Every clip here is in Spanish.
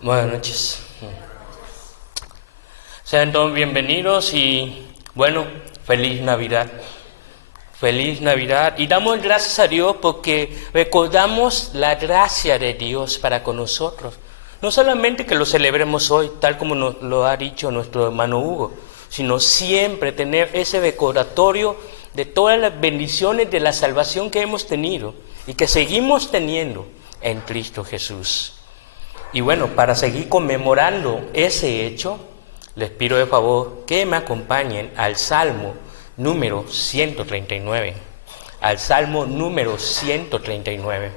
Buenas noches. Sean todos bienvenidos y bueno, feliz Navidad. Feliz Navidad. Y damos gracias a Dios porque recordamos la gracia de Dios para con nosotros. No solamente que lo celebremos hoy, tal como nos lo ha dicho nuestro hermano Hugo, sino siempre tener ese recordatorio de todas las bendiciones de la salvación que hemos tenido y que seguimos teniendo en Cristo Jesús. Y bueno, para seguir conmemorando ese hecho, les pido de favor que me acompañen al Salmo número 139. Al Salmo número 139.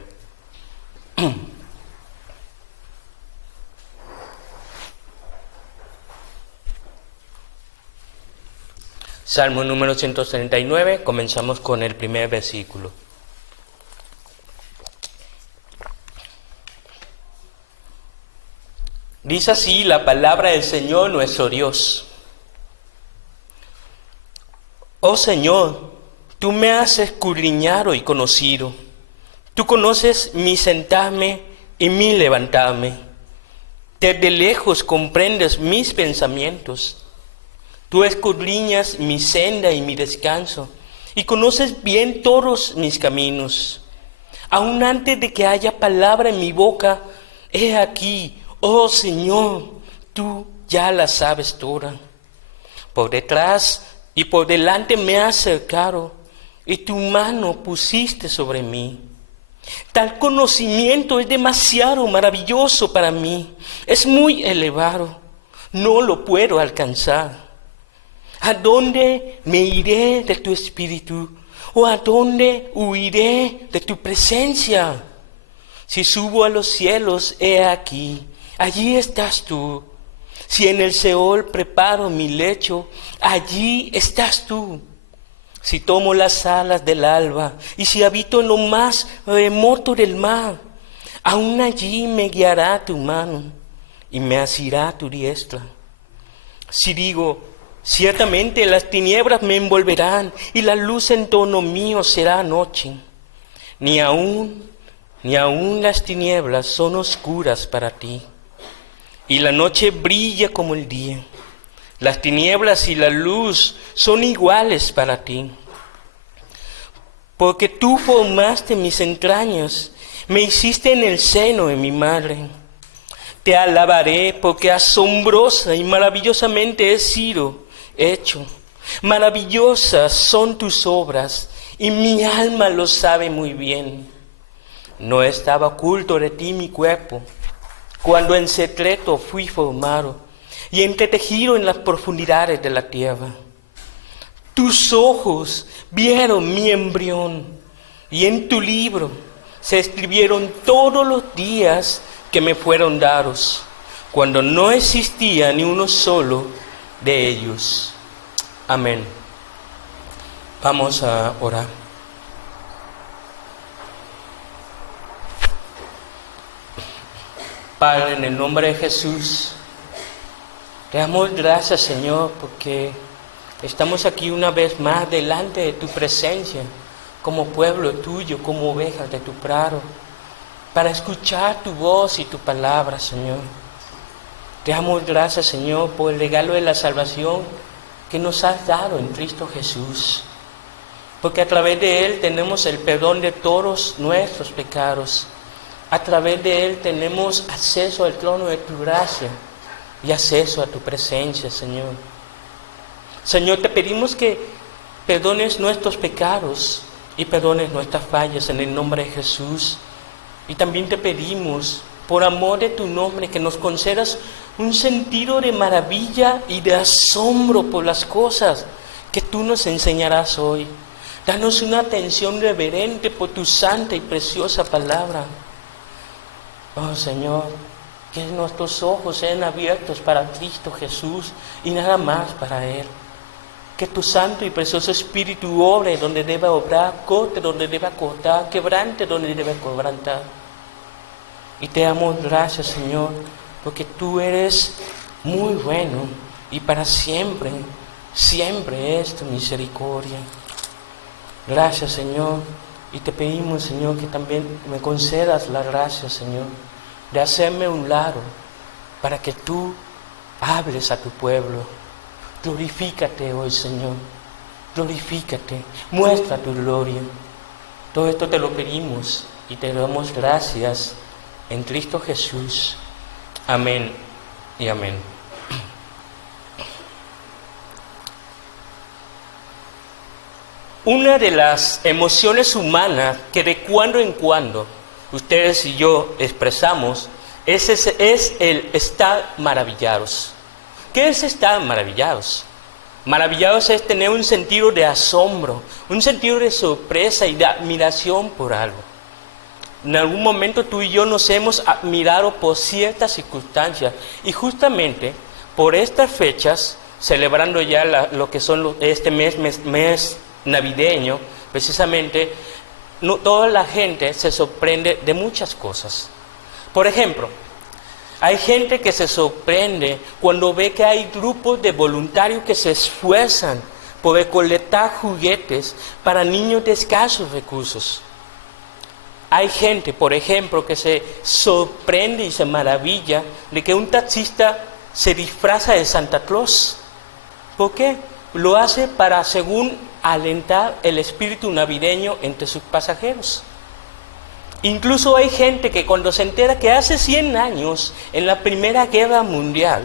Salmo número 139, comenzamos con el primer versículo. Dice así la palabra del Señor nuestro Dios. Oh Señor, tú me has escudriñado y conocido. Tú conoces mi sentarme y mi levantarme. Desde lejos comprendes mis pensamientos. Tú escudriñas mi senda y mi descanso, y conoces bien todos mis caminos. Aun antes de que haya palabra en mi boca, he aquí, oh Señor, tú ya la sabes toda. Por detrás y por delante me has cercado, y tu mano pusiste sobre mí. Tal conocimiento es demasiado maravilloso para mí, es muy elevado, no lo puedo alcanzar. ¿A dónde me iré de tu espíritu? ¿O a dónde huiré de tu presencia? Si subo a los cielos, he aquí, allí estás tú. Si en el Seol preparo mi lecho, allí estás tú. Si tomo las alas del alba y si habito en lo más remoto del mar, aún allí me guiará tu mano y me asirá tu diestra. Si digo, ciertamente las tinieblas me envolverán y la luz en torno mío será noche, ni aún las tinieblas son oscuras para ti. Y la noche brilla como el día. Las tinieblas y la luz son iguales para ti. Porque tú formaste mis entrañas, me hiciste en el seno de mi madre. Te alabaré porque asombrosa y maravillosamente he sido hecho. Maravillosas son tus obras y mi alma lo sabe muy bien. No estaba oculto de ti mi cuerpo, cuando en secreto fui formado y entretejido en las profundidades de la tierra. Tus ojos vieron mi embrión y en tu libro se escribieron todos los días que me fueron dados, cuando no existía ni uno solo de ellos. Amén. Vamos a orar. Padre, en el nombre de Jesús, te damos gracias, Señor, porque estamos aquí una vez más delante de tu presencia, como pueblo tuyo, como ovejas de tu prado, para escuchar tu voz y tu palabra, Señor. Te damos gracias, Señor, por el regalo de la salvación que nos has dado en Cristo Jesús, porque a través de Él tenemos el perdón de todos nuestros pecados. A través de Él tenemos acceso al trono de tu gracia y acceso a tu presencia, Señor. Señor, te pedimos que perdones nuestros pecados y perdones nuestras fallas en el nombre de Jesús. Y también te pedimos, por amor de tu nombre, que nos concedas un sentido de maravilla y de asombro por las cosas que tú nos enseñarás hoy. Danos una atención reverente por tu santa y preciosa palabra. Oh Señor, que nuestros ojos sean abiertos para Cristo Jesús y nada más para Él. Que tu santo y precioso Espíritu obre donde deba obrar, corte donde deba cortar, quebrante donde deba quebrantar. Y te damos gracias, Señor, porque tú eres muy bueno y para siempre, siempre es tu misericordia. Gracias, Señor, y te pedimos, Señor, que también me concedas la gracia, Señor, de hacerme un lado para que tú hables a tu pueblo. Glorifícate hoy, Señor, glorifícate, muestra tu gloria. Todo esto te lo pedimos y te damos gracias en Cristo Jesús. Amén y amén. Una de las emociones humanas que de cuando en cuando ustedes y yo expresamos es el estar maravillados. ¿Qué es estar maravillados? Maravillados es tener un sentido de asombro, un sentido de sorpresa y de admiración por algo. En algún momento tú y yo nos hemos admirado por ciertas circunstancias y justamente por estas fechas, celebrando ya lo que son este mes navideño, precisamente, toda la gente se sorprende de muchas cosas. Por ejemplo, hay gente que se sorprende cuando ve que hay grupos de voluntarios que se esfuerzan por recolectar juguetes para niños de escasos recursos. Hay gente, por ejemplo, que se sorprende y se maravilla de que un taxista se disfraza de Santa Claus. ¿Por qué? Lo hace para, según, alentar el espíritu navideño entre sus pasajeros. Incluso hay gente que cuando se entera que hace 100 años, en la Primera Guerra Mundial,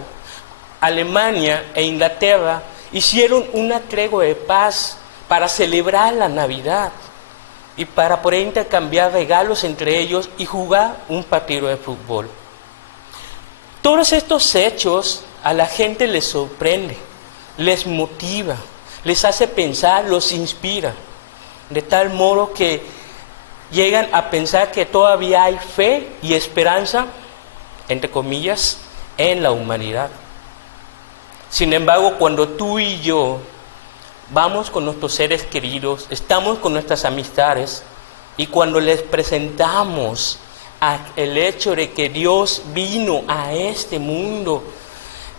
Alemania e Inglaterra hicieron una tregua de paz para celebrar la Navidad y para poder intercambiar regalos entre ellos y jugar un partido de fútbol. Todos estos hechos a la gente les sorprende, les motiva, les hace pensar, los inspira, de tal modo que llegan a pensar que todavía hay fe y esperanza, entre comillas, en la humanidad. Sin embargo, cuando tú y yo vamos con nuestros seres queridos, estamos con nuestras amistades, y cuando les presentamos el hecho de que Dios vino a este mundo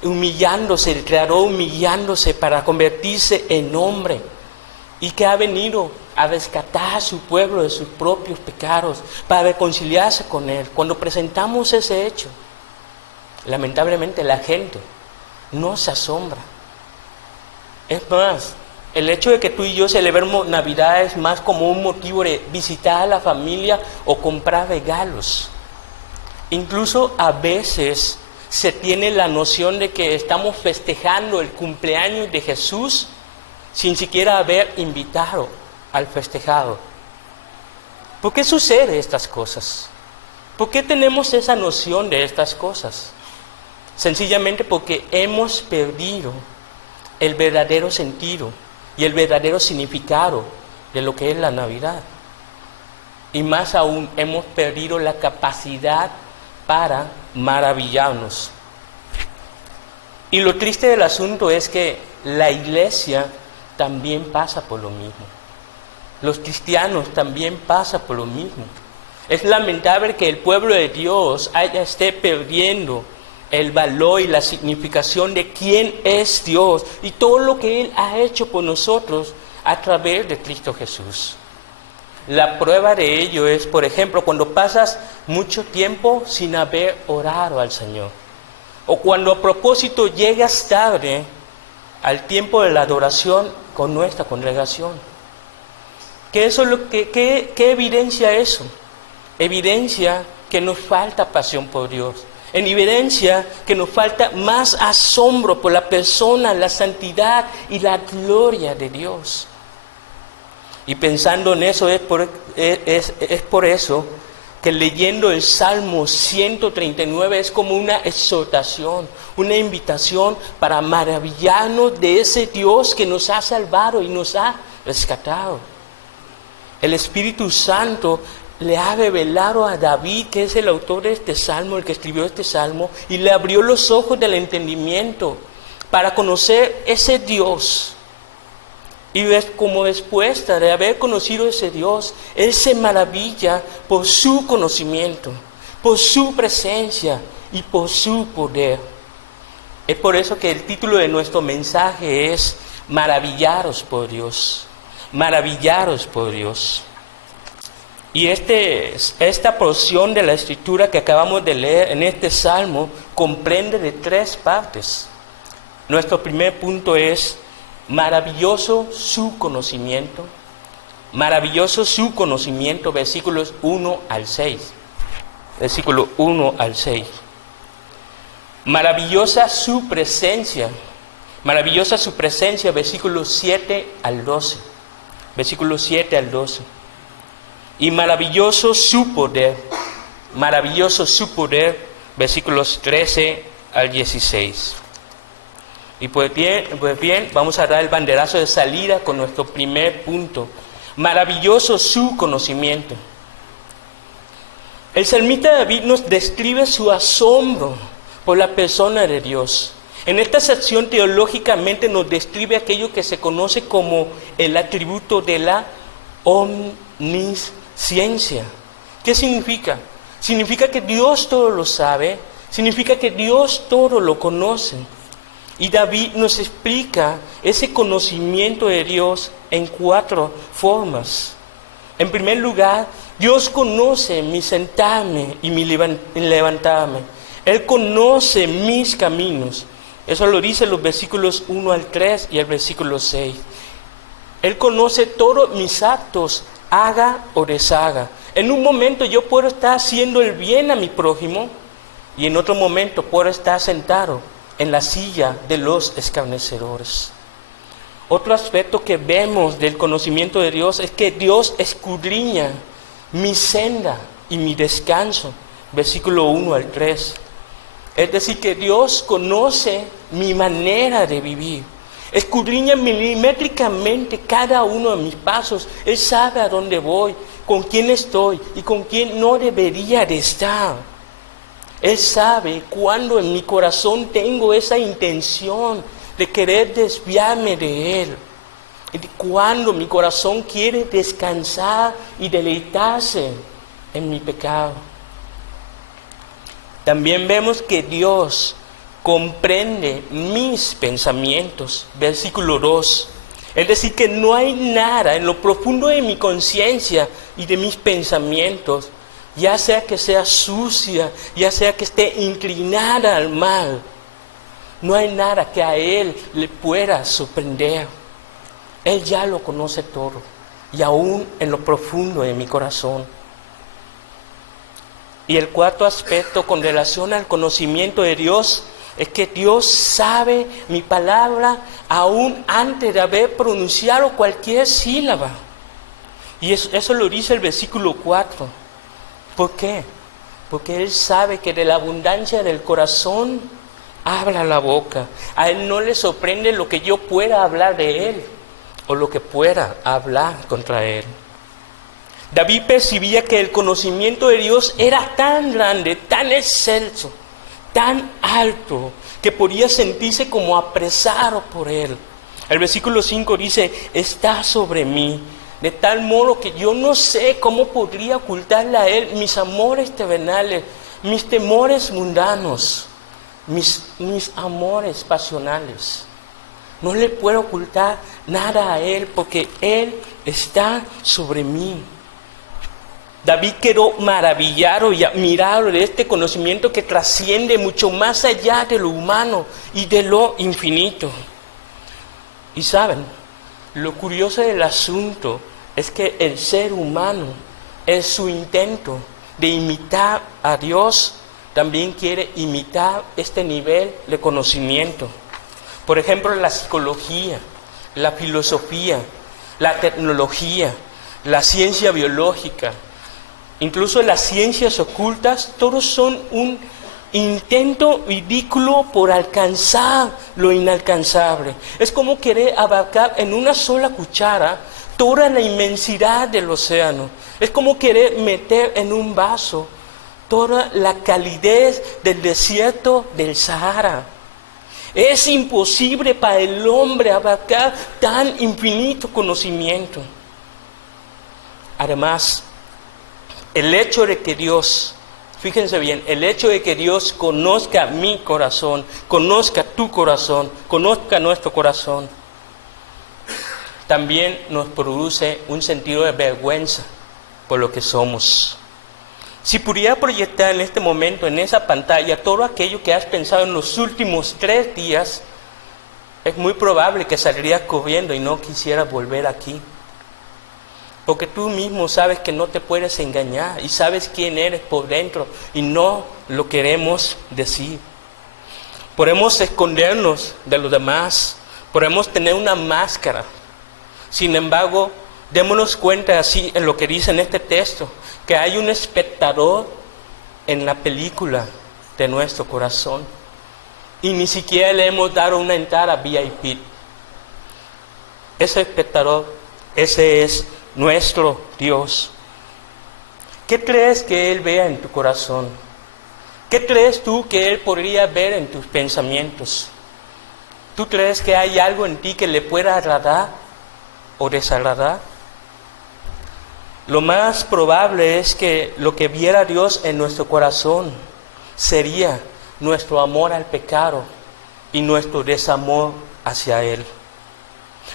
humillándose, declaró humillándose para convertirse en hombre, y que ha venido a rescatar a su pueblo de sus propios pecados, para reconciliarse con Él. Cuando presentamos ese hecho, lamentablemente la gente no se asombra. Es más, el hecho de que tú y yo celebremos Navidad es más como un motivo de visitar a la familia o comprar regalos. Incluso a veces se tiene la noción de que estamos festejando el cumpleaños de Jesús sin siquiera haber invitado al festejado. ¿Por qué sucede estas cosas? ¿Por qué tenemos esa noción de estas cosas? Sencillamente porque hemos perdido el verdadero sentido y el verdadero significado de lo que es la Navidad. Y más aún, hemos perdido la capacidad para maravillarnos. Y lo triste del asunto es que la iglesia también pasa por lo mismo. Los cristianos también pasan por lo mismo. Es lamentable que el pueblo de Dios esté perdiendo el valor y la significación de quién es Dios y todo lo que Él ha hecho por nosotros a través de Cristo Jesús. La prueba de ello es, por ejemplo, cuando pasas mucho tiempo sin haber orado al Señor, o cuando a propósito llegas tarde al tiempo de la adoración con nuestra congregación. ¿Qué evidencia eso? Evidencia que nos falta pasión por Dios. En evidencia que nos falta más asombro por la persona, la santidad y la gloria de Dios. Y pensando en eso, es por eso que leyendo el Salmo 139 es como una exhortación, una invitación para maravillarnos de ese Dios que nos ha salvado y nos ha rescatado. El Espíritu Santo le ha revelado a David, que es el autor de este salmo, el que escribió este salmo, y le abrió los ojos del entendimiento para conocer ese Dios Y como respuesta de haber conocido a ese Dios, Él se maravilla por su conocimiento, por su presencia y por su poder. Es por eso que el título de nuestro mensaje es Maravillaros por Dios. Maravillaros por Dios. Y esta porción de la Escritura que acabamos de leer en este Salmo comprende de 3 partes. Nuestro primer punto es maravilloso su conocimiento. Maravilloso su conocimiento, versículos 1 al 6. Versículo 1 al 6. Maravillosa su presencia. Maravillosa su presencia, versículos 7 al 12. Versículos 7 al 12. Y maravilloso su poder. Maravilloso su poder, versículos 13 al 16. Y pues bien, vamos a dar el banderazo de salida con nuestro primer punto. Maravilloso su conocimiento. El salmista David nos describe su asombro por la persona de Dios. En esta sección teológicamente nos describe aquello que se conoce como el atributo de la omnisciencia. ¿Qué significa? Significa que Dios todo lo sabe, significa que Dios todo lo conoce. Y David nos explica ese conocimiento de Dios en 4 formas. En primer lugar, Dios conoce mi sentarme y mi levantarme. Él conoce mis caminos. Eso lo dice los versículos 1 al 3 y el versículo 6. Él conoce todos mis actos, haga o deshaga. En un momento yo puedo estar haciendo el bien a mi prójimo y en otro momento puedo estar sentado en la silla de los escarnecedores. Otro aspecto que vemos del conocimiento de Dios es que Dios escudriña mi senda y mi descanso. Versículo 1 al 3. Es decir, que Dios conoce mi manera de vivir. Escudriña milimétricamente cada uno de mis pasos. Él sabe a dónde voy, con quién estoy y con quién no debería de estar. Él sabe cuando en mi corazón tengo esa intención de querer desviarme de Él. Y cuando mi corazón quiere descansar y deleitarse en mi pecado. También vemos que Dios comprende mis pensamientos. Versículo 2. Es decir, que no hay nada en lo profundo de mi conciencia y de mis pensamientos, ya sea que sea sucia, ya sea que esté inclinada al mal, no hay nada que a Él le pueda sorprender. Él ya lo conoce todo, y aún en lo profundo de mi corazón. Y el cuarto aspecto con relación al conocimiento de Dios es que Dios sabe mi palabra aún antes de haber pronunciado cualquier sílaba. Y eso lo dice el versículo 4. ¿Por qué? Porque Él sabe que de la abundancia del corazón habla la boca. A Él no le sorprende lo que yo pueda hablar de Él o lo que pueda hablar contra Él. David percibía que el conocimiento de Dios era tan grande, tan excelso, tan alto, que podía sentirse como apresado por Él. El versículo 5 dice, está sobre mí, de tal modo que yo no sé cómo podría ocultarle a Él mis amores terrenales, mis temores mundanos, mis amores pasionales. No le puedo ocultar nada a Él porque Él está sobre mí. David quedó maravillado y admirado de este conocimiento que trasciende mucho más allá de lo humano y de lo infinito. Y saben, lo curioso del asunto es que el ser humano, en su intento de imitar a Dios, también quiere imitar este nivel de conocimiento. Por ejemplo, la psicología, la filosofía, la tecnología, la ciencia biológica, incluso las ciencias ocultas, todos son un intento ridículo por alcanzar lo inalcanzable. Es como querer abarcar en una sola cuchara toda la inmensidad del océano. Es como querer meter en un vaso toda la calidez del desierto del Sahara. Es imposible para el hombre abarcar tan infinito conocimiento. Además, el hecho de que Dios, fíjense bien, el hecho de que Dios conozca mi corazón, conozca tu corazón, conozca nuestro corazón, también nos produce un sentido de vergüenza por lo que somos. Si pudiera proyectar en este momento, en esa pantalla, todo aquello que has pensado en los últimos 3 días, es muy probable que saldrías corriendo y no quisieras volver aquí. Porque tú mismo sabes que no te puedes engañar y sabes quién eres por dentro y no lo queremos decir. Podemos escondernos de los demás, podemos tener una máscara. Sin embargo, démonos cuenta así en lo que dice en este texto, que hay un espectador en la película de nuestro corazón y ni siquiera le hemos dado una entrada VIP. Ese espectador, ese es nuestro Dios. ¿Qué crees que Él vea en tu corazón? ¿Qué crees tú que Él podría ver en tus pensamientos? ¿Tú crees que hay algo en ti que le pueda agradar o desagradar? Lo más probable es que lo que viera Dios en nuestro corazón sería nuestro amor al pecado y nuestro desamor hacia Él.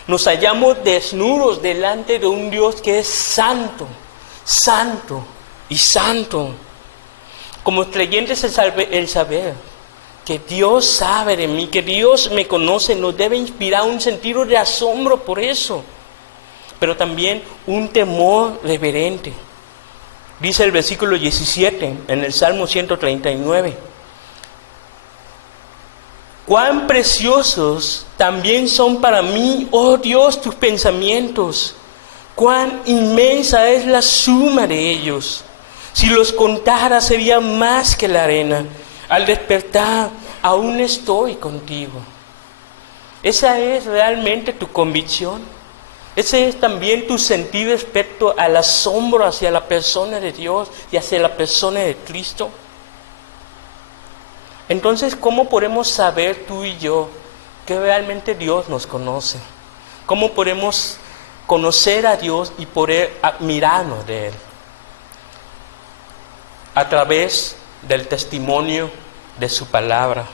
Nos hallamos desnudos delante de un Dios que es santo, santo y santo. Como creyentes, el saber que Dios sabe de mí, que Dios me conoce, nos debe inspirar un sentido de asombro por eso, pero también un temor reverente. Dice el versículo 17 en el Salmo 139. Cuán preciosos también son para mí, oh Dios, tus pensamientos. Cuán inmensa es la suma de ellos. Si los contara sería más que la arena. Al despertar, aún estoy contigo. ¿Esa es realmente tu convicción? ¿Ese es también tu sentir respecto al asombro hacia la persona de Dios y hacia la persona de Cristo? Entonces, ¿cómo podemos saber tú y yo que realmente Dios nos conoce? ¿Cómo podemos conocer a Dios y poder admirarnos de Él? A través del testimonio de su palabra.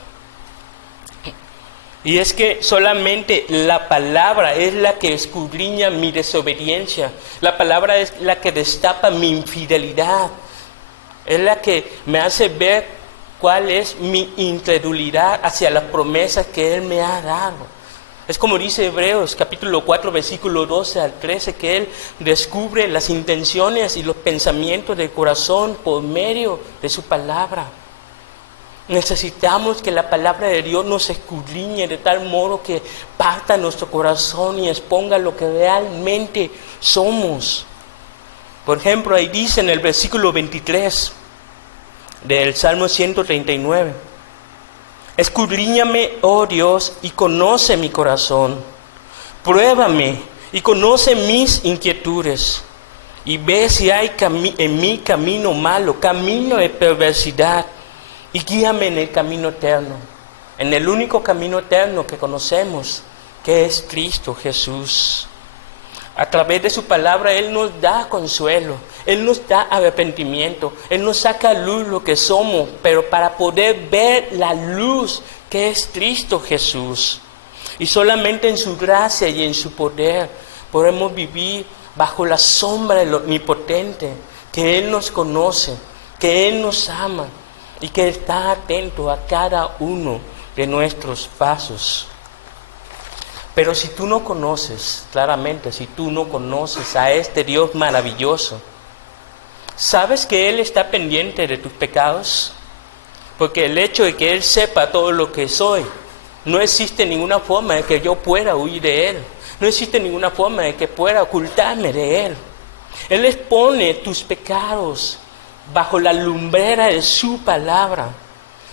Y es que solamente la palabra es la que escudriña mi desobediencia. La palabra es la que destapa mi infidelidad. Es la que me hace ver cuál es mi incredulidad hacia las promesas que Él me ha dado. Es como dice Hebreos capítulo 4 versículo 12 al 13, que Él descubre las intenciones y los pensamientos del corazón por medio de su palabra. Necesitamos que la palabra de Dios nos escudriñe de tal modo que parta nuestro corazón y exponga lo que realmente somos. Por ejemplo, ahí dice en el versículo 23 del Salmo 139, escudriñame, oh Dios, y conoce mi corazón. Pruébame y conoce mis inquietudes. Y ve si hay en mí camino malo, camino de perversidad. Y guíame en el camino eterno, en el único camino eterno que conocemos, que es Cristo Jesús. A través de su palabra Él nos da consuelo, Él nos da arrepentimiento, Él nos saca a luz lo que somos, pero para poder ver la luz que es Cristo Jesús. Y solamente en su gracia y en su poder podemos vivir bajo la sombra del Omnipotente, que Él nos conoce, que Él nos ama y que está atento a cada uno de nuestros pasos. Pero si tú no conoces, claramente, si tú no conoces a este Dios maravilloso, ¿sabes que Él está pendiente de tus pecados? Porque el hecho de que Él sepa todo lo que soy, no existe ninguna forma de que yo pueda huir de Él. No existe ninguna forma de que pueda ocultarme de Él. Él expone tus pecados bajo la lumbrera de su palabra.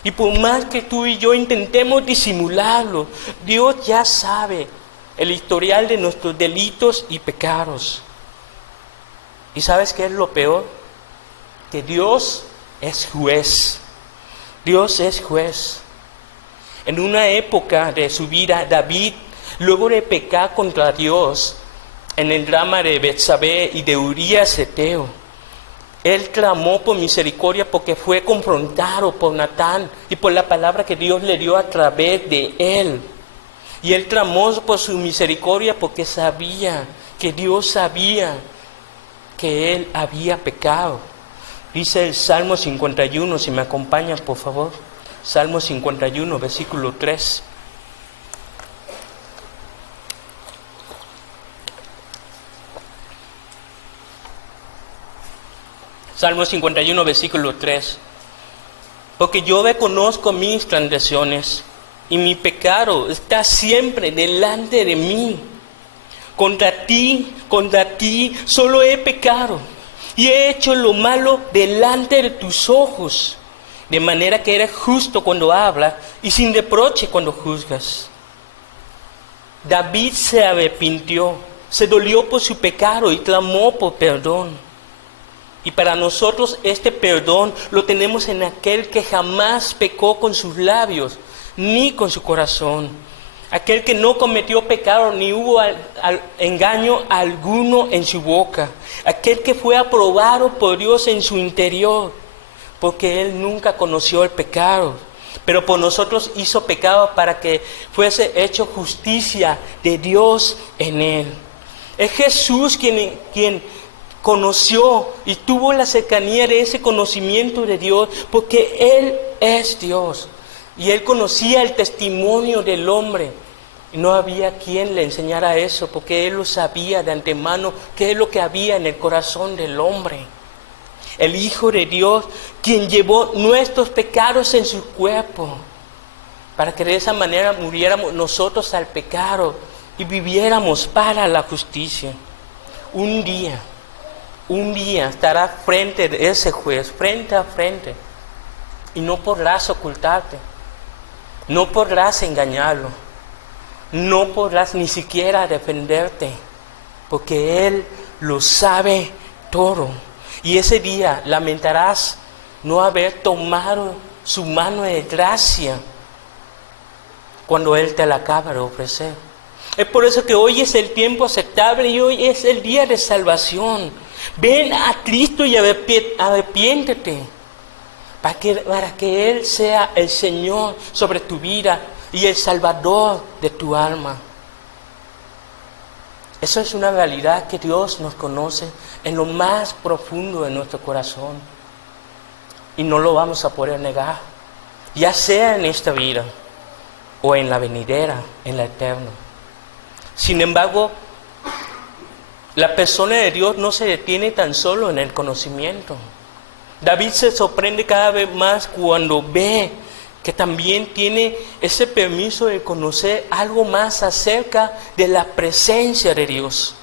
Y por más que tú y yo intentemos disimularlo, Dios ya sabe el historial de nuestros delitos y pecados. ¿Y sabes qué es lo peor? Que Dios es juez. Dios es juez. En una época de su vida, David, luego de pecar contra Dios, en el drama de Betsabé y de Urías Eteo, él clamó por misericordia porque fue confrontado por Natán y por la palabra que Dios le dio a través de él. Y él clamó por su misericordia porque sabía que Dios sabía que él había pecado. Dice el Salmo 51, si me acompañan por favor. Salmo 51, versículo 3. Salmo 51, versículo 3. Porque yo reconozco mis transgresiones y mi pecado está siempre delante de mí. Contra ti solo he pecado y he hecho lo malo delante de tus ojos, de manera que eres justo cuando hablas y sin reproche cuando juzgas. David se arrepintió, se dolió por su pecado y clamó por perdón. Y para nosotros este perdón lo tenemos en aquel que jamás pecó con sus labios, ni con su corazón. Aquel que no cometió pecado, ni hubo engaño alguno en su boca. Aquel que fue aprobado por Dios en su interior, porque Él nunca conoció el pecado. Pero por nosotros hizo pecado para que fuese hecho justicia de Dios en Él. Es Jesús quien conoció y tuvo la cercanía de ese conocimiento de Dios, porque Él es Dios. Y Él conocía el testimonio del hombre. Y no había quien le enseñara eso, porque Él lo sabía de antemano, qué es lo que había en el corazón del hombre. El Hijo de Dios, quien llevó nuestros pecados en su cuerpo, para que de esa manera muriéramos nosotros al pecado y viviéramos para la justicia. Un día estará frente de ese juez, frente a frente, y no podrás ocultarte, no podrás engañarlo, no podrás ni siquiera defenderte, porque Él lo sabe todo. Y ese día lamentarás no haber tomado su mano de gracia cuando Él te la acaba de ofrecer. Es por eso que hoy es el tiempo aceptable y hoy es el día de salvación. Ven a Cristo y arrepiéntete para que Él sea el Señor sobre tu vida y el Salvador de tu alma. Eso es una realidad que Dios nos conoce en lo más profundo de nuestro corazón y no lo vamos a poder negar, ya sea en esta vida o en la venidera, en la eterna. Sin embargo, la persona de Dios no se detiene tan solo en el conocimiento. David se sorprende cada vez más cuando ve que también tiene ese permiso de conocer algo más acerca de la presencia de Dios.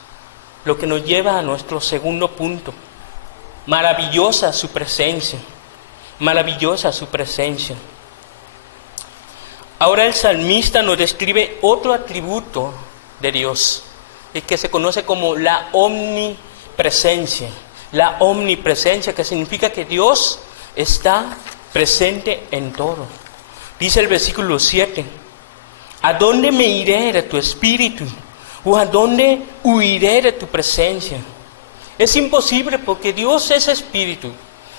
Lo que nos lleva a nuestro segundo punto. Maravillosa su presencia. Maravillosa su presencia. Ahora el salmista nos describe otro atributo de Dios, el que se conoce como la omnipresencia. La omnipresencia, que significa que Dios está presente en todo. Dice el versículo 7, ¿a dónde me iré de tu espíritu? ¿O a dónde huiré de tu presencia? Es imposible porque Dios es espíritu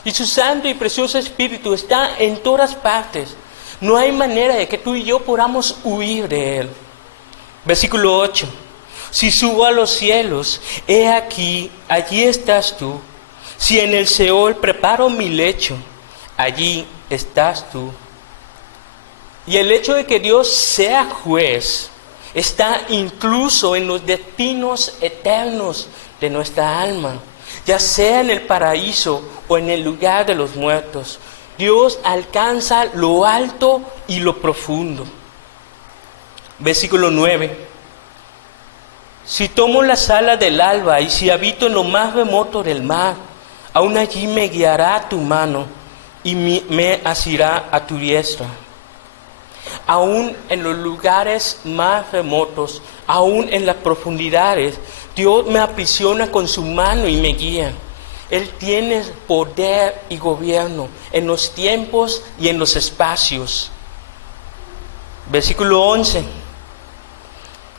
y su santo y precioso espíritu está en todas partes. No hay manera de que tú y yo podamos huir de Él. Versículo 8, si subo a los cielos, he aquí, allí estás tú. Si en el Seol preparo mi lecho, allí estás tú. Y el hecho de que Dios sea juez está incluso en los destinos eternos de nuestra alma, ya sea en el paraíso o en el lugar de los muertos. Dios alcanza lo alto y lo profundo. Versículo 9. Si tomo las alas del alba y si habito en lo más remoto del mar, aún allí me guiará tu mano y me asirá a tu diestra. Aún en los lugares más remotos, aún en las profundidades, Dios me aprisiona con su mano y me guía. Él tiene poder y gobierno en los tiempos y en los espacios. Versículo 11.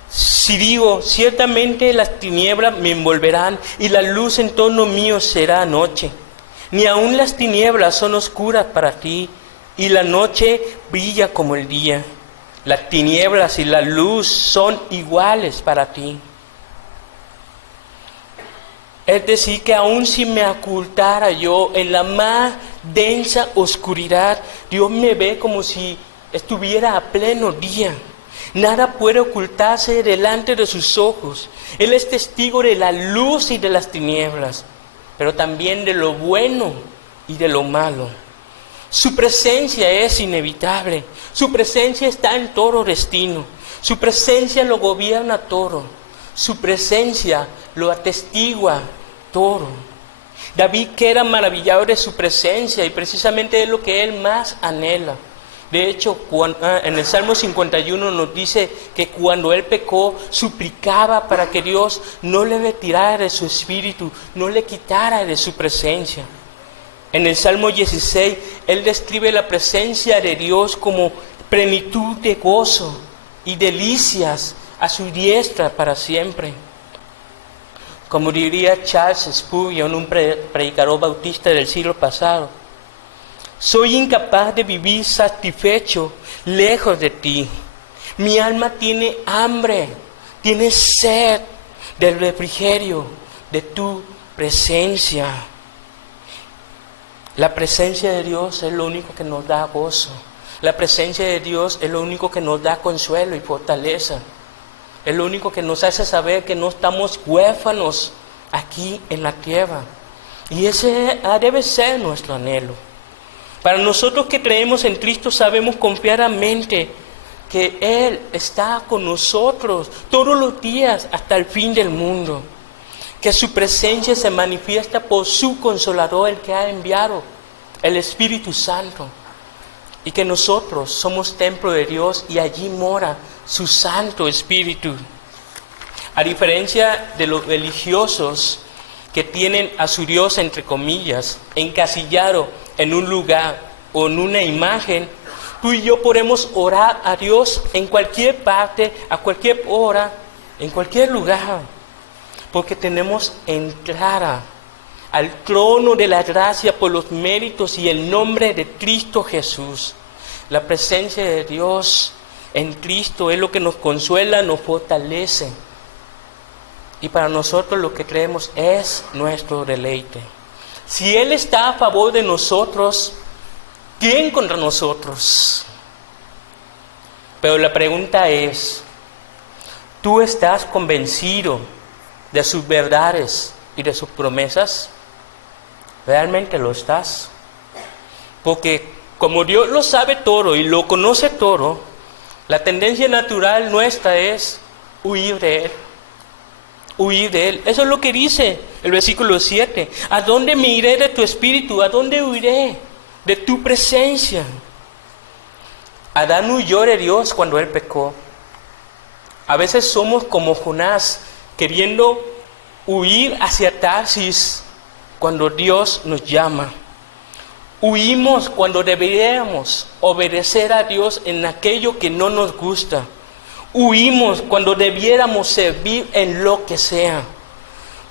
Si digo, ciertamente las tinieblas me envolverán y la luz en torno mío será noche. Ni aun las tinieblas son oscuras para ti y la noche brilla como el día. Las tinieblas y la luz son iguales para ti. Es decir, que aun si me ocultara yo en la más densa oscuridad, Dios me ve como si estuviera a pleno día. Nada puede ocultarse delante de sus ojos. Él es testigo de la luz y de las tinieblas, pero también de lo bueno y de lo malo. Su presencia es inevitable. Su presencia está en todo destino. Su presencia lo gobierna todo. Su presencia lo atestigua todo. David queda maravillado de su presencia y precisamente es lo que él más anhela. De hecho, en el Salmo 51 nos dice que cuando él pecó, suplicaba para que Dios no le retirara de su espíritu, no le quitara de su presencia. En el Salmo 16, él describe la presencia de Dios como plenitud de gozo y delicias a su diestra para siempre. Como diría Charles Spurgeon, un predicador bautista del siglo pasado, soy incapaz de vivir satisfecho lejos de ti. Mi alma tiene hambre, tiene sed del refrigerio de tu presencia. La presencia de Dios es lo único que nos da gozo. La presencia de Dios es lo único que nos da consuelo y fortaleza. Es lo único que nos hace saber que no estamos huérfanos aquí en la tierra. Y ese debe ser nuestro anhelo. Para nosotros que creemos en Cristo sabemos confiadamente que Él está con nosotros todos los días hasta el fin del mundo. Que su presencia se manifiesta por su Consolador, el que ha enviado, el Espíritu Santo. Y que nosotros somos templo de Dios y allí mora su Santo Espíritu. A diferencia de los religiosos que tienen a su Dios, entre comillas, encasillado en un lugar o en una imagen, tú y yo podemos orar a Dios en cualquier parte, a cualquier hora, en cualquier lugar, porque tenemos entrada al trono de la gracia por los méritos y el nombre de Cristo Jesús. La presencia de Dios en Cristo es lo que nos consuela, nos fortalece. Y para nosotros lo que creemos es nuestro deleite. Si Él está a favor de nosotros, ¿quién contra nosotros? Pero la pregunta es, ¿tú estás convencido de sus verdades y de sus promesas? ¿Realmente lo estás? Porque como Dios lo sabe todo y lo conoce todo, la tendencia natural nuestra es huir de Él. Huir de Él. Eso es lo que dice el versículo 7. ¿A dónde me iré de tu espíritu? ¿A dónde huiré de tu presencia? Adán huyó de Dios cuando él pecó. A veces somos como Jonás, queriendo huir hacia Tarsis cuando Dios nos llama. Huimos cuando deberíamos obedecer a Dios en aquello que no nos gusta. Huimos cuando debiéramos servir en lo que sea.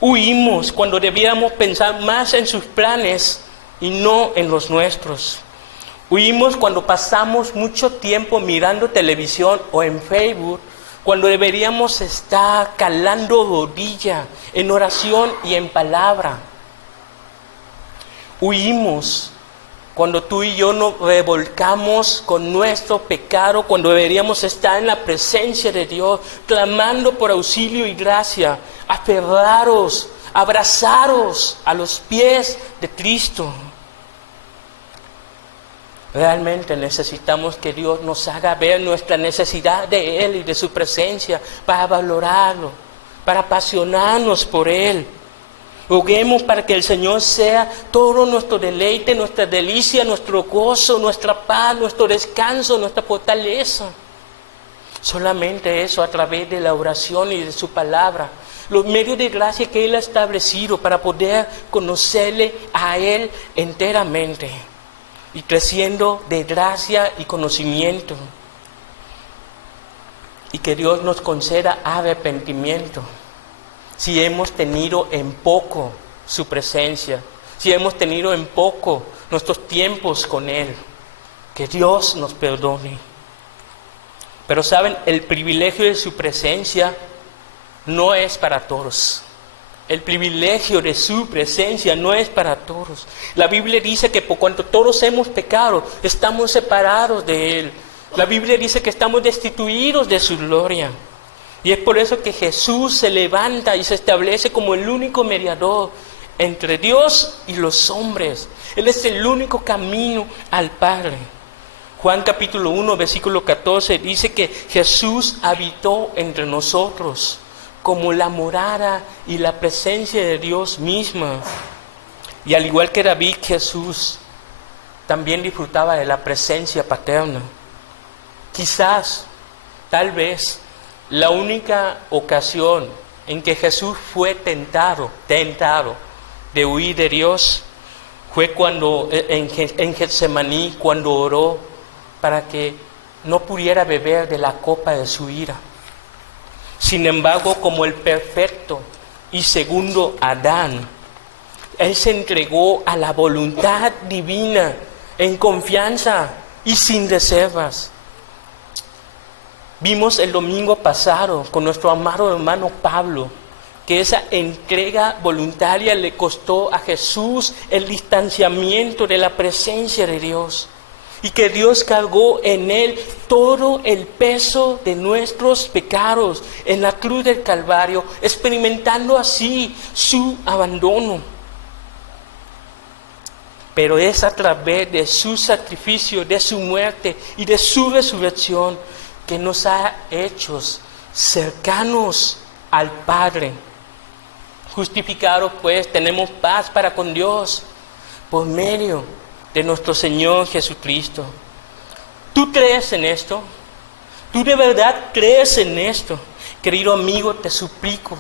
Huimos cuando debiéramos pensar más en sus planes y no en los nuestros. Huimos cuando pasamos mucho tiempo mirando televisión o en Facebook, cuando deberíamos estar calando rodilla en oración y en palabra. Huimos cuando tú y yo nos revolcamos con nuestro pecado, cuando deberíamos estar en la presencia de Dios, clamando por auxilio y gracia, aferraros, abrazaros a los pies de Cristo. Realmente necesitamos que Dios nos haga ver nuestra necesidad de Él y de su presencia para valorarlo, para apasionarnos por Él. Roguemos para que el Señor sea todo nuestro deleite, nuestra delicia, nuestro gozo, nuestra paz, nuestro descanso, nuestra fortaleza. Solamente eso a través de la oración y de su palabra. Los medios de gracia que Él ha establecido para poder conocerle a Él enteramente. Y creciendo de gracia y conocimiento. y que Dios nos conceda arrepentimiento si hemos tenido en poco su presencia, si hemos tenido en poco nuestros tiempos con Él. Que Dios nos perdone. Pero saben, el privilegio de su presencia no es para todos. El privilegio de su presencia no es para todos. La Biblia dice que por cuanto todos hemos pecado, estamos separados de Él. La Biblia dice que estamos destituidos de su gloria. Y es por eso que Jesús se levanta y se establece como el único mediador entre Dios y los hombres. Él es el único camino al Padre. Juan capítulo 1, versículo 14 dice que Jesús habitó entre nosotros como la morada y la presencia de Dios misma. Y al igual que David, Jesús también disfrutaba de la presencia paterna. Quizás, tal vez, la única ocasión en que Jesús fue tentado de huir de Dios fue cuando en Getsemaní, cuando oró para que no pudiera beber de la copa de su ira. Sin embargo, como el perfecto y segundo Adán, Él se entregó a la voluntad divina en confianza y sin reservas. Vimos el domingo pasado con nuestro amado hermano Pablo que esa entrega voluntaria le costó a Jesús el distanciamiento de la presencia de Dios. Y que Dios cargó en Él todo el peso de nuestros pecados en la cruz del Calvario, experimentando así su abandono. Pero es a través de su sacrificio, de su muerte y de su resurrección que nos ha hecho cercanos al Padre. Justificados pues tenemos paz para con Dios por medio de nuestro Señor Jesucristo. ¿Tú crees en esto? ¿Tú de verdad crees en esto? Querido amigo, te suplico,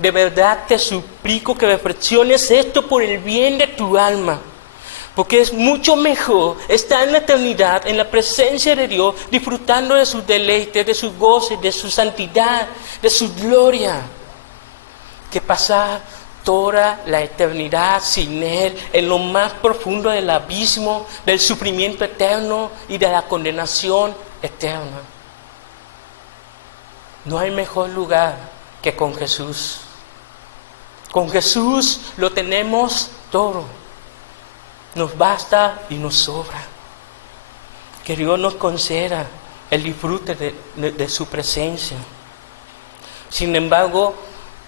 de verdad te suplico que reflexiones esto por el bien de tu alma. Porque es mucho mejor estar en la eternidad, en la presencia de Dios, disfrutando de sus deleites, de sus goces, de su santidad, de su gloria, que pasar toda la eternidad sin Él, en lo más profundo del abismo, del sufrimiento eterno y de la condenación eterna. No hay mejor lugar que con Jesús. Con Jesús lo tenemos todo. Nos basta y nos sobra. Que Dios nos conceda el disfrute de su presencia. Sin embargo,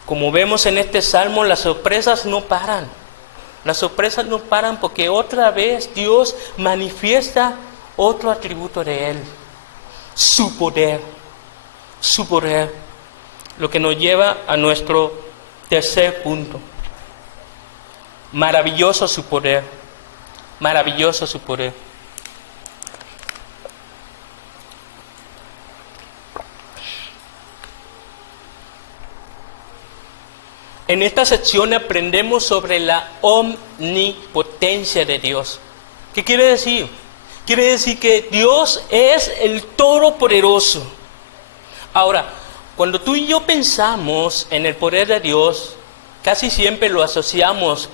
como vemos en este salmo, las sorpresas no paran. Las sorpresas no paran porque otra vez Dios manifiesta otro atributo de Él. Su poder. Su poder. Lo que nos lleva a nuestro tercer punto. Maravilloso su poder. Maravilloso su poder. En esta sección aprendemos sobre la omnipotencia de Dios. ¿Qué quiere decir? Quiere decir que Dios es el Todopoderoso. Ahora, cuando tú y yo pensamos en el poder de Dios, casi siempre lo asociamos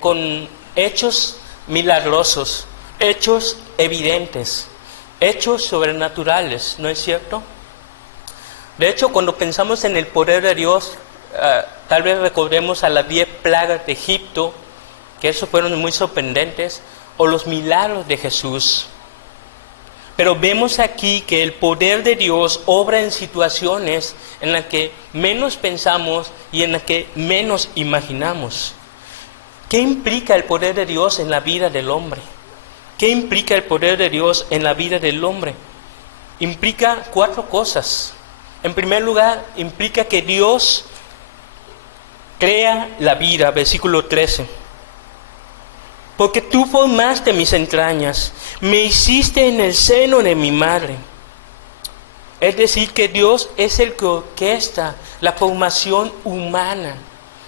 con hechos milagrosos, hechos evidentes, hechos sobrenaturales, ¿no es cierto? De hecho, cuando pensamos en el poder de Dios, tal vez recordemos a las 10 plagas de Egipto, que esos fueron muy sorprendentes, o los milagros de Jesús. Pero vemos aquí que el poder de Dios obra en situaciones en las que menos pensamos y en las que menos imaginamos. ¿Qué implica el poder de Dios en la vida del hombre? ¿Qué implica el poder de Dios en la vida del hombre? Implica 4 cosas. En primer lugar, implica que Dios crea la vida, versículo 13. Porque tú formaste mis entrañas, me hiciste en el seno de mi madre. Es decir, que Dios es el que orquesta la formación humana.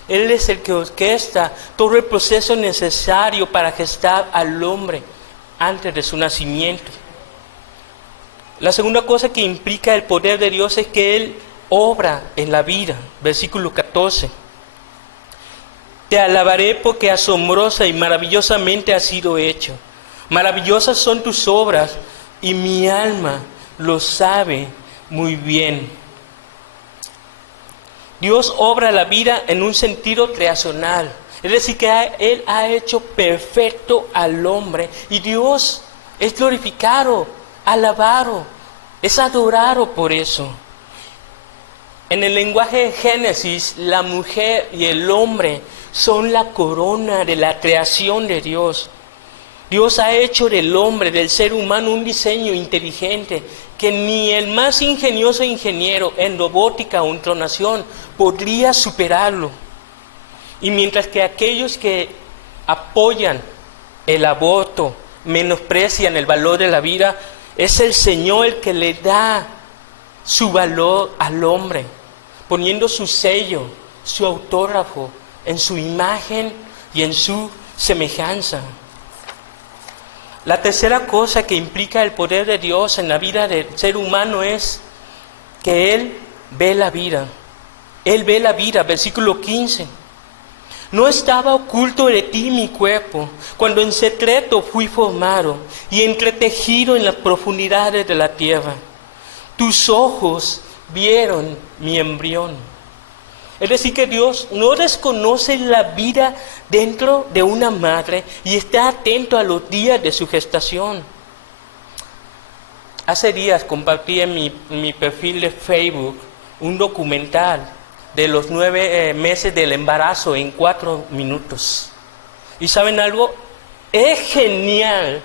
Él es el que orquesta todo el proceso necesario para gestar al hombre antes de su nacimiento. La segunda cosa que implica el poder de Dios es que Él obra en la vida. Versículo 14. Te alabaré porque asombrosa y maravillosamente has sido hecho. Maravillosas son tus obras y mi alma lo sabe muy bien. Dios obra la vida en un sentido creacional. Es decir, que Él ha hecho perfecto al hombre. Y Dios es glorificado, alabado, es adorado por eso. En el lenguaje de Génesis, la mujer y el hombre son la corona de la creación de Dios. Dios ha hecho del hombre, del ser humano, un diseño inteligente que ni el más ingenioso ingeniero en robótica o en clonación podría superarlo. Y mientras que aquellos que apoyan el aborto, menosprecian el valor de la vida, es el Señor el que le da su valor al hombre, poniendo su sello, su autógrafo en su imagen y en su semejanza. La tercera cosa que implica el poder de Dios en la vida del ser humano es que Él ve la vida. Él ve la vida, versículo 15. No estaba oculto de ti mi cuerpo, cuando en secreto fui formado y entretejido en las profundidades de la tierra. Tus ojos vieron mi embrión. Es decir, que Dios no desconoce la vida dentro de una madre y está atento a los días de su gestación. Hace días compartí en mi perfil de Facebook un documental de los 9 meses del embarazo en 4 minutos. ¿Y saben algo? Es genial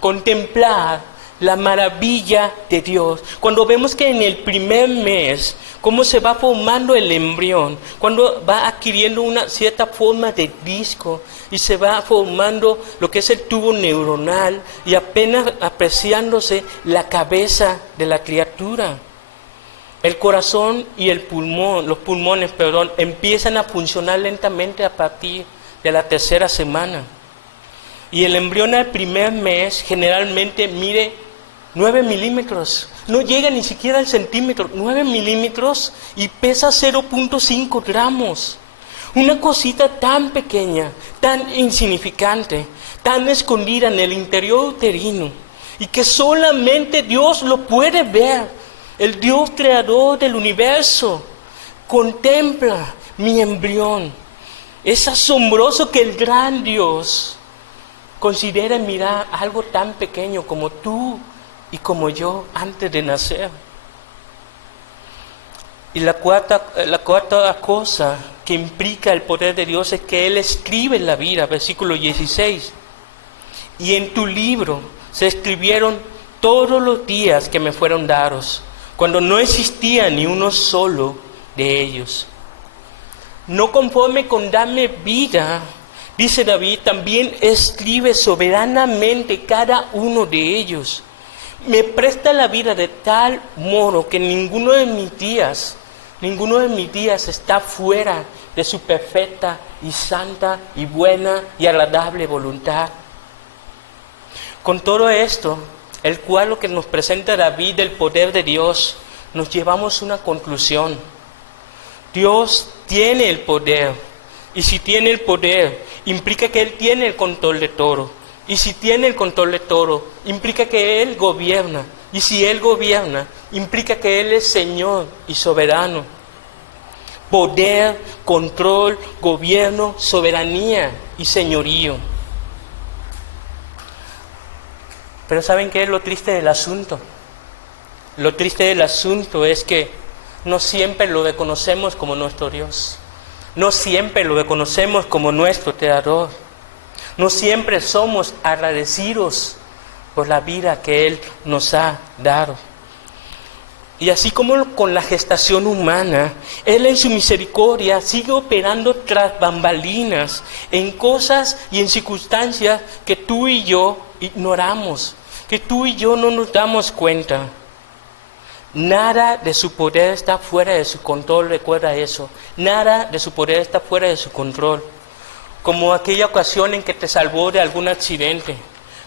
contemplar la maravilla de Dios. Cuando vemos que en el primer mes, cómo se va formando el embrión, cuando va adquiriendo una cierta forma de disco y se va formando lo que es el tubo neuronal y apenas apreciándose la cabeza de la criatura. El corazón y los pulmones, empiezan a funcionar lentamente a partir de la 3ª semana. Y el embrión al primer mes generalmente mide 9 milímetros. No llega ni siquiera al centímetro, 9 milímetros y pesa 0.5 gramos. Una cosita tan pequeña, tan insignificante, tan escondida en el interior uterino y que solamente Dios lo puede ver. El Dios creador del universo contempla mi embrión. Es asombroso que el gran Dios considere mirar algo tan pequeño como tú y como yo antes de nacer. Y la cuarta cosa que implica el poder de Dios es que Él escribe la vida, versículo 16. Y en tu libro se escribieron todos los días que me fueron dados, cuando no existía ni uno solo de ellos. No conforme con darme vida, dice David, también escribe soberanamente cada uno de ellos. Me presta la vida de tal modo que ninguno de mis días está fuera de su perfecta y santa y buena y agradable voluntad. Con todo esto, el cuadro que nos presenta David del poder de Dios, nos llevamos a una conclusión. Dios tiene el poder, y si tiene el poder, implica que Él tiene el control de todo. Y si tiene el control de todo, implica que Él gobierna. Y si Él gobierna, implica que Él es Señor y soberano. Poder, control, gobierno, soberanía y señorío. Pero ¿saben qué es lo triste del asunto? Lo triste del asunto es que no siempre lo reconocemos como nuestro Dios. No siempre lo reconocemos como nuestro Creador. No siempre somos agradecidos por la vida que Él nos ha dado. Y así como con la gestación humana, Él en su misericordia sigue operando tras bambalinas en cosas y en circunstancias que tú y yo ignoramos, que tú y yo no nos damos cuenta. Nada de su poder está fuera de su control, recuerda eso. Nada de su poder está fuera de su control. Como aquella ocasión en que te salvó de algún accidente,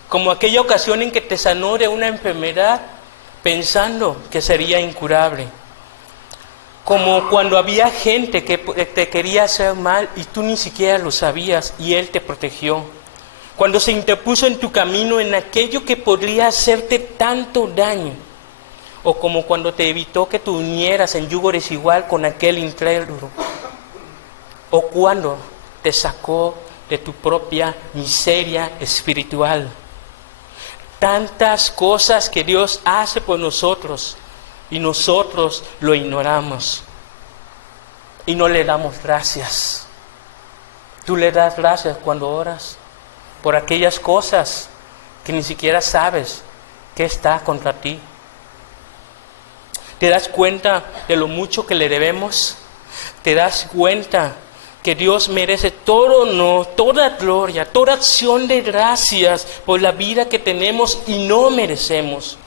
como aquella ocasión en que te sanó de una enfermedad pensando que sería incurable. Como cuando había gente que te quería hacer mal y tú ni siquiera lo sabías y Él te protegió. Cuando se interpuso en tu camino en aquello que podría hacerte tanto daño. O como cuando te evitó que te unieras en yugo desigual con aquel incrédulo. O cuando te sacó de tu propia miseria espiritual. Tantas cosas que Dios hace por nosotros y nosotros lo ignoramos y no le damos gracias. Tú le das gracias cuando oras por aquellas cosas que ni siquiera sabes que está contra ti. ¿Te das cuenta de lo mucho que le debemos? ¿Te das cuenta que Dios merece todo honor, toda gloria, toda acción de gracias por la vida que tenemos y no merecemos?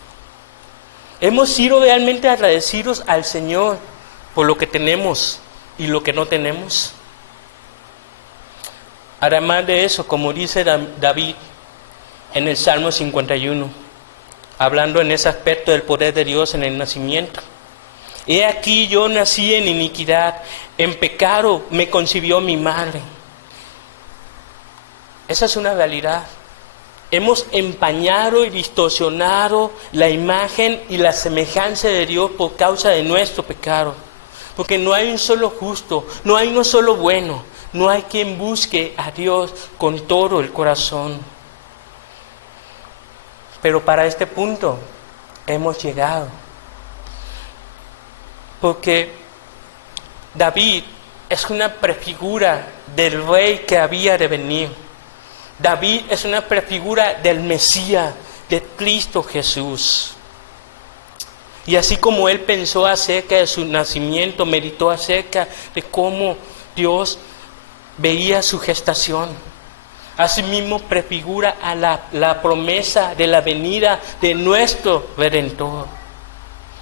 ¿Hemos sido realmente agradecidos al Señor por lo que tenemos y lo que no tenemos? Además de eso, como dice David en el Salmo 51, hablando en ese aspecto del poder de Dios en el nacimiento. He aquí yo nací en iniquidad, en pecado me concibió mi madre. Esa es una realidad. Hemos empañado y distorsionado la imagen y la semejanza de Dios por causa de nuestro pecado. Porque no hay un solo justo, no hay uno solo bueno, no hay quien busque a Dios con todo el corazón. Pero para este punto hemos llegado. Porque David es una prefigura del rey que había de venir. David es una prefigura del Mesías, de Cristo Jesús. Y así como él pensó acerca de su nacimiento, meditó acerca de cómo Dios veía su gestación. Asimismo prefigura a la promesa de la venida de nuestro Redentor.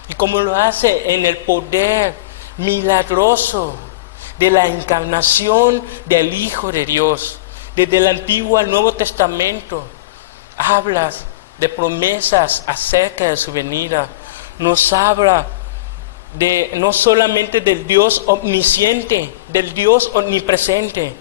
Y como lo hace en el poder milagroso de la encarnación del Hijo de Dios. Desde el Antiguo al Nuevo Testamento hablas de promesas acerca de su venida. Nos habla de no solamente del Dios omnisciente, del Dios omnipresente.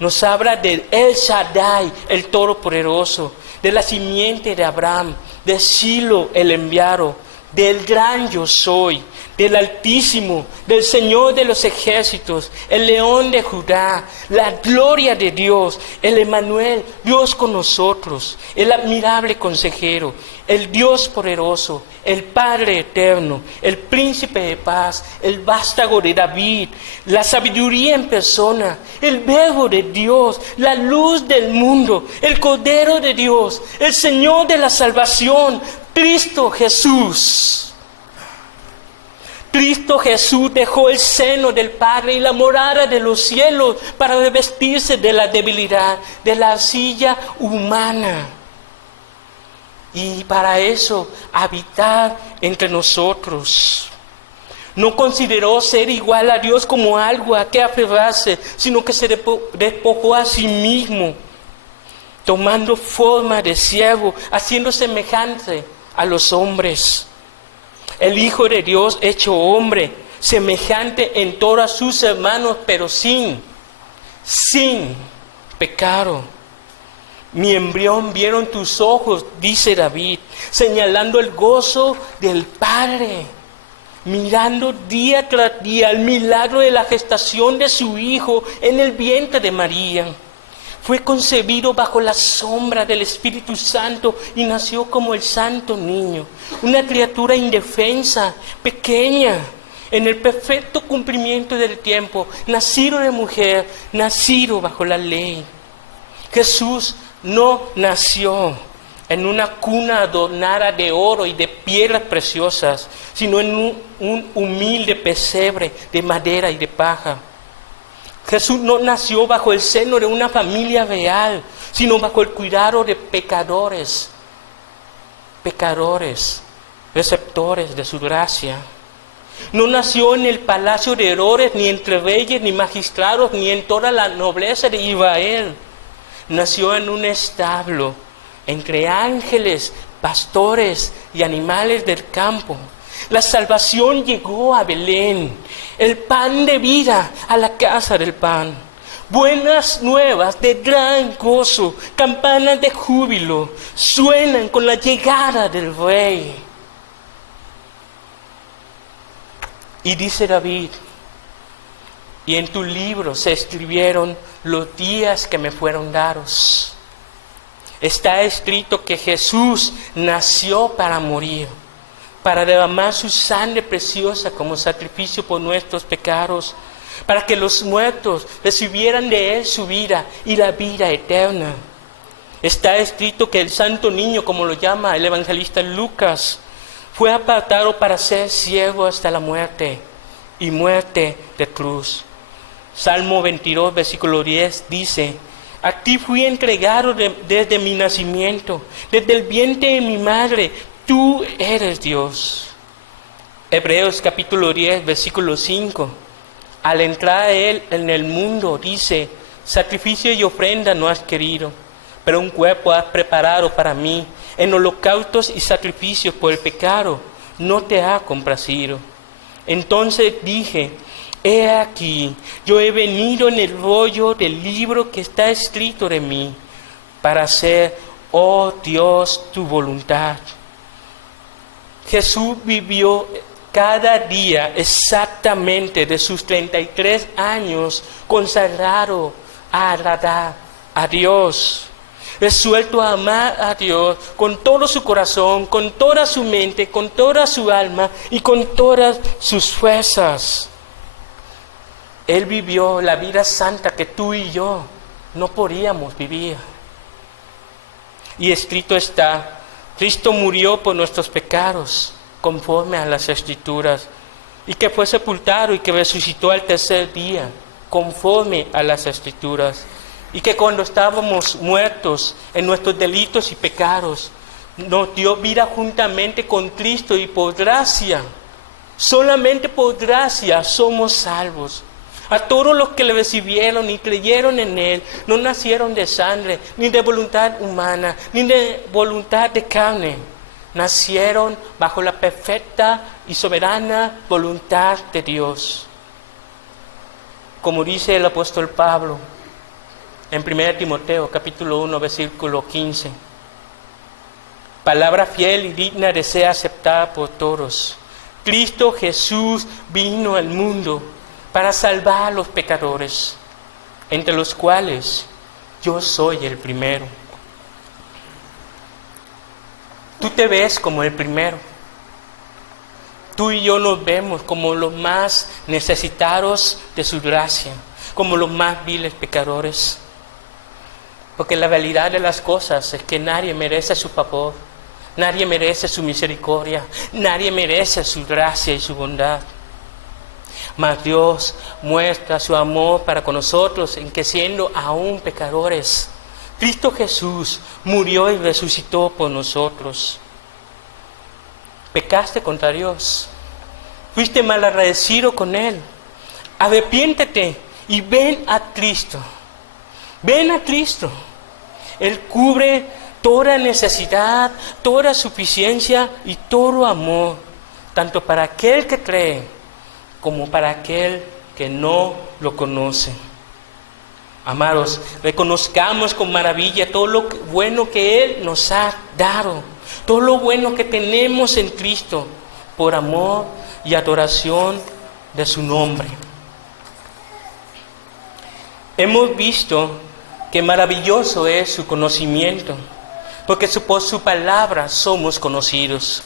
Nos habla del El Shaddai, el Todopoderoso, de la simiente de Abraham, de Silo el enviado, del gran yo soy, del Altísimo, del Señor de los ejércitos, el León de Judá, la gloria de Dios, el Emmanuel, Dios con nosotros, el admirable consejero, el Dios poderoso, el Padre eterno, el Príncipe de paz, el vástago de David, la sabiduría en persona, el Verbo de Dios, la luz del mundo, el Cordero de Dios, el Señor de la salvación, Cristo Jesús. Cristo Jesús dejó el seno del Padre y la morada de los cielos para revestirse de la debilidad, de la arcilla humana. Y para eso habitar entre nosotros. No consideró ser igual a Dios como algo a que aferrarse, sino que se despojó a sí mismo, tomando forma de siervo, haciendo semejante a los hombres. El Hijo de Dios hecho hombre, semejante en todos sus hermanos, pero sin pecado. Mi embrión vieron tus ojos, dice David, señalando el gozo del Padre, mirando día tras día el milagro de la gestación de su Hijo en el vientre de María. Fue concebido bajo la sombra del Espíritu Santo y nació como el santo niño, una criatura indefensa, pequeña, en el perfecto cumplimiento del tiempo, nacido de mujer, nacido bajo la ley. Jesús no nació en una cuna adornada de oro y de piedras preciosas, sino en un humilde pesebre de madera y de paja. Jesús no nació bajo el seno de una familia real, sino bajo el cuidado de pecadores, receptores de su gracia. No nació en el palacio de Herodes, ni entre reyes, ni magistrados, ni en toda la nobleza de Israel. Nació en un establo entre ángeles, pastores y animales del campo. La salvación llegó a Belén, el pan de vida a la casa del pan. Buenas nuevas de gran gozo, campanas de júbilo, suenan con la llegada del Rey. Y dice David, y en tu libro se escribieron los días que me fueron dados. Está escrito que Jesús nació para morir, para derramar su sangre preciosa como sacrificio por nuestros pecados, para que los muertos recibieran de Él su vida y la vida eterna. Está escrito que el santo niño, como lo llama el evangelista Lucas, fue apartado para ser siervo hasta la muerte, y muerte de cruz. Salmo 22, versículo 10 dice, a ti fui entregado desde mi nacimiento, desde el vientre de mi madre, tú eres Dios. Hebreos capítulo 10, versículo 5, al entrar Él en el mundo, dice, sacrificio y ofrenda no has querido, pero un cuerpo has preparado para mí, en holocaustos y sacrificios por el pecado, no te ha complacido. Entonces dije, he aquí, yo he venido en el rollo del libro que está escrito de mí, para hacer, oh Dios, tu voluntad. Jesús vivió cada día exactamente de sus 33 años consagrado a agradar a Dios, resuelto a amar a Dios con todo su corazón, con toda su mente, con toda su alma y con todas sus fuerzas. Él vivió la vida santa que tú y yo no podíamos vivir. Y escrito está, Cristo murió por nuestros pecados, conforme a las Escrituras, y que fue sepultado y que resucitó al tercer día, conforme a las Escrituras, y que cuando estábamos muertos en nuestros delitos y pecados, nos dio vida juntamente con Cristo, y por gracia, solamente por gracia somos salvos. A todos los que le recibieron y creyeron en Él, no nacieron de sangre, ni de voluntad humana, ni de voluntad de carne. Nacieron bajo la perfecta y soberana voluntad de Dios. Como dice el apóstol Pablo en 1 Timoteo capítulo 1, versículo 15. Palabra fiel y digna de ser aceptada por todos. Cristo Jesús vino al mundo para salvar a los pecadores, entre los cuales yo soy el primero. Tú te ves como el primero. Tú y yo nos vemos como los más necesitados de su gracia, como los más viles pecadores. Porque la realidad de las cosas es que nadie merece su favor, nadie merece su misericordia, nadie merece su gracia y su bondad. Mas Dios muestra su amor para con nosotros en que siendo aún pecadores, Cristo Jesús murió y resucitó por nosotros. Pecaste contra Dios, fuiste malagradecido con Él. Arrepiéntete y ven a Cristo. Ven a Cristo. Él cubre toda necesidad, toda suficiencia y todo amor, tanto para aquel que cree como para aquel que no lo conoce. Amados, reconozcamos con maravilla todo lo bueno que Él nos ha dado, todo lo bueno que tenemos en Cristo, por amor y adoración de su nombre. Hemos visto que maravilloso es su conocimiento, porque por su palabra somos conocidos.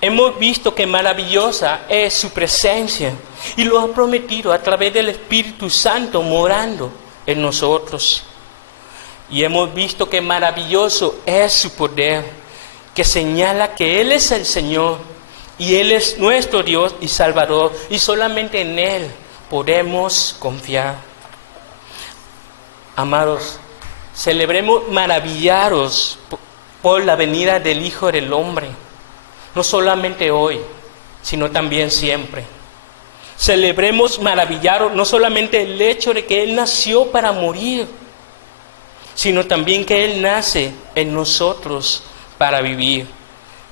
Hemos visto que maravillosa es su presencia y lo ha prometido a través del Espíritu Santo morando en nosotros. Y hemos visto que maravilloso es su poder, que señala que Él es el Señor y Él es nuestro Dios y Salvador, y solamente en Él podemos confiar. Amados, celebremos maravillados por la venida del Hijo del Hombre. No solamente hoy, sino también siempre. Celebremos maravillados no solamente el hecho de que Él nació para morir, sino también que Él nace en nosotros para vivir.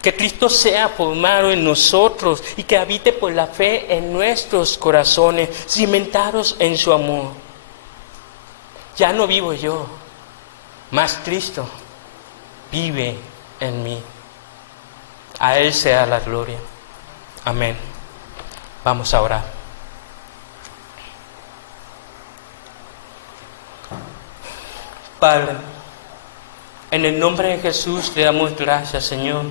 Que Cristo sea formado en nosotros y que habite por la fe en nuestros corazones, cimentados en su amor. Ya no vivo yo, mas Cristo vive en mí. A Él sea la gloria. Amén. Vamos a orar. Padre, en el nombre de Jesús le damos gracias, Señor.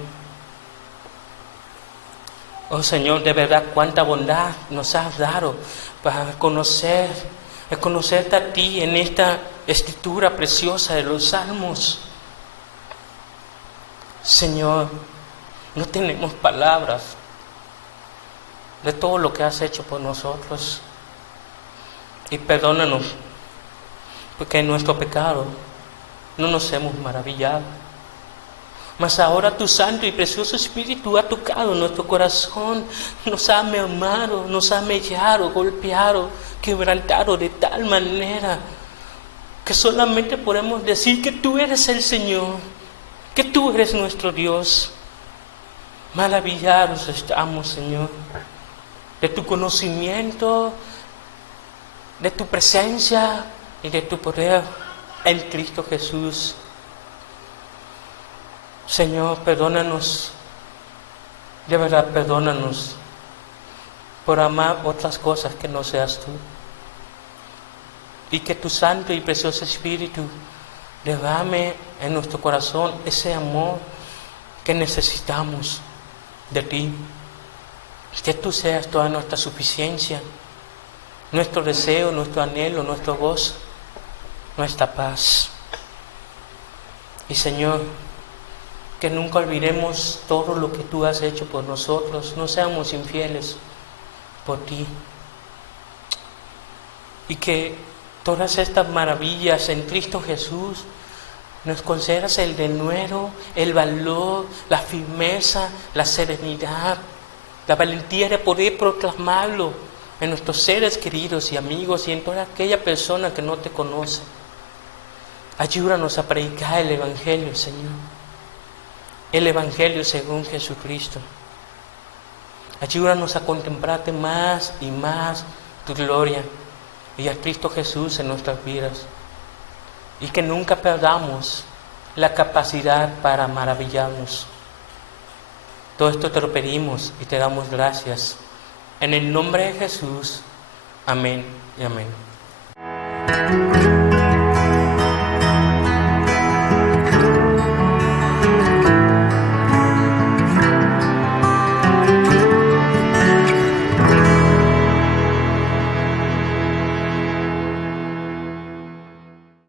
Oh Señor, de verdad cuánta bondad nos has dado para conocerte a ti en esta escritura preciosa de los Salmos. Señor, no tenemos palabras de todo lo que has hecho por nosotros. Y perdónanos, porque en nuestro pecado no nos hemos maravillado. Mas ahora tu Santo y Precioso Espíritu ha tocado nuestro corazón, nos ha mermado, nos ha mellado, golpeado, quebrantado de tal manera que solamente podemos decir que tú eres el Señor, que tú eres nuestro Dios. Maravillados estamos, Señor, de tu conocimiento, de tu presencia y de tu poder en Cristo Jesús. Señor, perdónanos, de verdad perdónanos por amar otras cosas que no seas tú. Y que tu Santo y Precioso Espíritu derrame en nuestro corazón ese amor que necesitamos de ti. Que tú seas toda nuestra suficiencia, nuestro deseo, nuestro anhelo, nuestro gozo, nuestra paz. Y Señor, que nunca olvidemos todo lo que tú has hecho por nosotros, no seamos infieles por ti. Y que todas estas maravillas en Cristo Jesús nos concedas el denuedo, el valor, la firmeza, la serenidad, la valentía de poder proclamarlo en nuestros seres queridos y amigos y en toda aquella persona que no te conoce. Ayúdanos a predicar el Evangelio, Señor. El Evangelio según Jesucristo. Ayúdanos a contemplarte más y más tu gloria y a Cristo Jesús en nuestras vidas. Y que nunca perdamos la capacidad para maravillarnos. Todo esto te lo pedimos y te damos gracias. En el nombre de Jesús. Amén y amén.